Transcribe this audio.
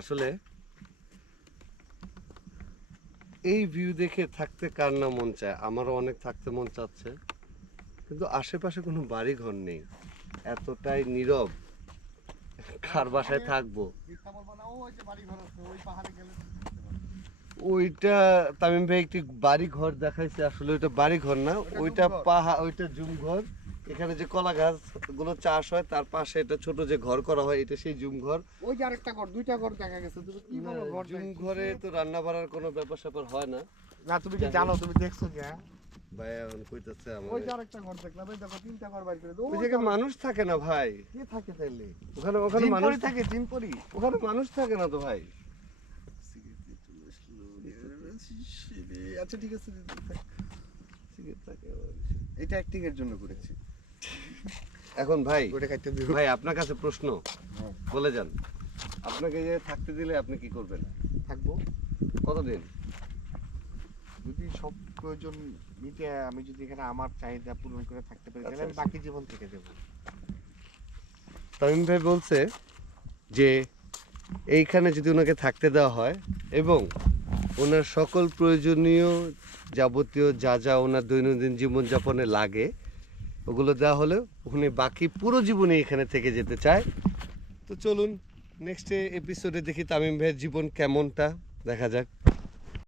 আসলে এই ভিউ দেখে থাকতে কার না মন চায়, আমারও অনেক থাকতে মন চাচ্ছে, কিন্তু আশেপাশে কোনো বাড়ি ঘর নেই, এতটাই নীরব, কার বাসায় থাকবো। ওইটা তামিম ভাই একটি বাড়ি ঘর দেখাইছে, আসলে ওইটা বাড়ি ঘর না, ওইটা পাহাড়, ওইটা জুম ঘর। এখানে যে কলা গাছ গুলো চাষ হয় তার পাশে এটা ছোট যে ঘর করা হয়, এটা সেই জুম ঘর। ওই যে আরেকটা ঘর, দুইটা ঘর দেখা গেছে। তুমি কি বলো ঘর? জুম ঘরে তো রান্না বাড়ার কোনো ব্যাপার স্যাপার হয় না। না তুমি কি জানো, তুমি দেখছো কি? ভাই এখন কইতাছে ওই আমার যে আরেকটা ঘর দেখলাম, এই দেখো তিনটা ঘর বাইর করে দাও। ওই জায়গায় মানুষ থাকে না ভাই, কে থাকে তাইলে? ওখানে ওখানে মানুষ থাকে, জিম করি। ওখানে মানুষ থাকে না তো ভাই। আচ্ছা ঠিক আছে, এটা অ্যাক্টিং এর জন্য করেছি। এখন ভাই ওটা কাটতে দিও। ভাই আপনার কাছে প্রশ্ন, বলে যান, আপনাকে যে থাকতে দিলে আপনি কি করবেন? থাকবো কতদিন? যদি সব প্রয়োজন মিটে, আমি যদি এখানে আমার চাহিদা পূরণ করে থাকতে পারি, তাহলে আমি আচ্ছা। বাকি জীবন থেকে দেবো। তামিম ভাই বলছে যে এইখানে যদি ওনাকে থাকতে দেওয়া হয় এবং ওনার সকল প্রয়োজনীয় যাবতীয় যা যা ওনার দৈনন্দিন জীবনযাপনে লাগে ওগুলো দেওয়া হলে উনি বাকি পুরো জীবনে এখানে থেকে যেতে চায়। তো চলুন নেক্সট এপিসোডে দেখি তামিম ভাইয়ের জীবন কেমনটা, দেখা যাক।